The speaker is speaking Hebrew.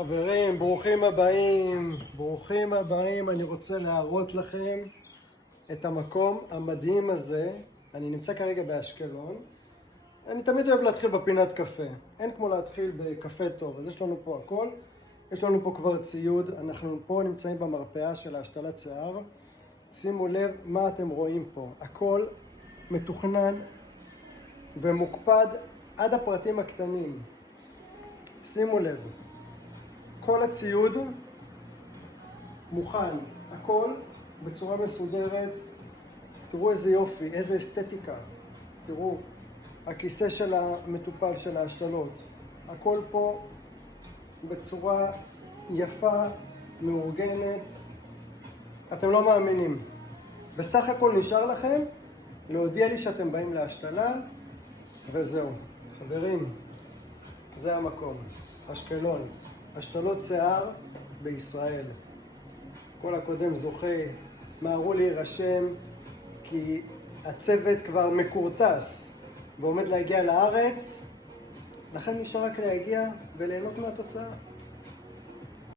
חברים, ברוכים הבאים, ברוכים הבאים. אני רוצה להראות לכם את המקום המדהים הזה. אני נמצא כרגע באשקלון. אני תמיד אוהב להתחיל בפינת קפה. אין כמו להתחיל בקפה טוב. אז יש לנו פה הכל. יש לנו פה כבר ציוד. אנחנו פה נמצאים במרפאה של השתלת שיער. שימו לב מה אתם רואים פה. הכל מתוכנן ומוקפד עד הפרטים הקטנים. שימו לב. כל הציוד מוכן, הכל בצורה מסודרת. תראו איזה יופי, איזה אסתטיקה. תראו, הכיסא של המטופל של ההשתלות. הכל פה בצורה יפה, מאורגנת. אתם לא מאמינים. בסך הכל נשאר לכם להודיע לי שאתם באים להשתלה, וזהו. חברים, זה המקום. אשקלון. השתלות שיער בישראל. כל הקודם זוכה, מהרו להירשם, כי הצוות כבר מקורטס ועומד להגיע לארץ. לכן נשאר רק להגיע וליהנות מהתוצאה.